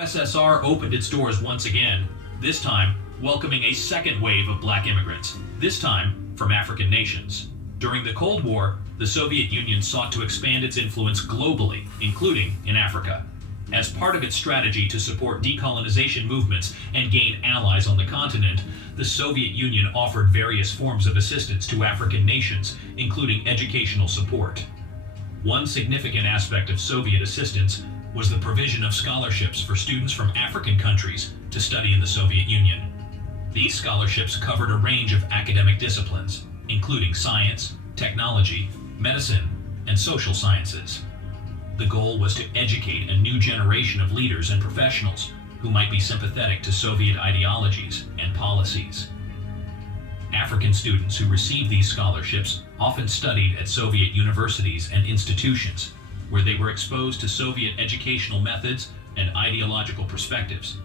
USSR opened its doors once again, this time welcoming a second wave of black immigrants, this time from African nations. During the Cold War, the Soviet Union sought to expand its influence globally, including in Africa. As part of its strategy to support decolonization movements and gain allies on the continent, the Soviet Union offered various forms of assistance to African nations, including educational support. One significant aspect of Soviet assistance was the provision of scholarships for students from African countries to study in the Soviet Union. These scholarships covered a range of academic disciplines, including science, technology, medicine, and social sciences. The goal was to educate a new generation of leaders and professionals who might be sympathetic to Soviet ideologies and policies. African students who received these scholarships often studied at Soviet universities and institutions, where they were exposed to Soviet educational methods and ideological perspectives.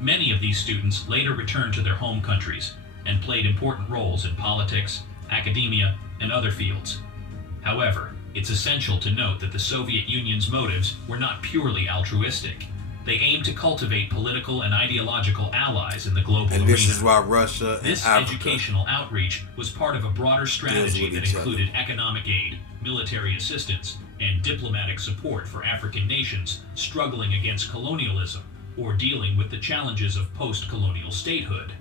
Many of these students later returned to their home countries and played important roles in politics, academia, and other fields. However, it's essential to note that the Soviet Union's motives were not purely altruistic. They aimed to cultivate political and ideological allies in the global arena. And this is why Russia and This Africa educational outreach was part of a broader strategy that included economic aid, military assistance, and diplomatic support for African nations struggling against colonialism or dealing with the challenges of post-colonial statehood.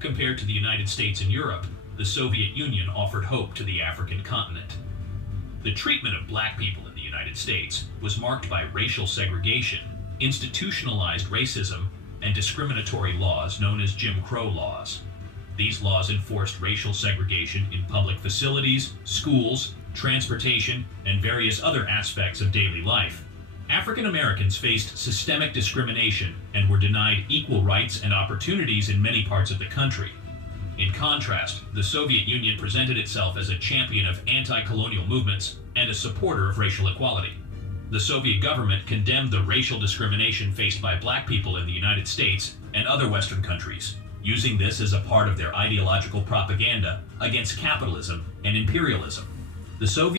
Compared to the United States and Europe, the Soviet Union offered hope to the African continent. The treatment of black people in the United States was marked by racial segregation, institutionalized racism, and discriminatory laws known as Jim Crow laws. These laws enforced racial segregation in public facilities, schools, transportation, and various other aspects of daily life. African Americans faced systemic discrimination and were denied equal rights and opportunities in many parts of the country. In contrast, the Soviet Union presented itself as a champion of anti-colonial movements and a supporter of racial equality. The Soviet government condemned the racial discrimination faced by black people in the United States and other Western countries, using this as a part of their ideological propaganda against capitalism and imperialism. The Soviet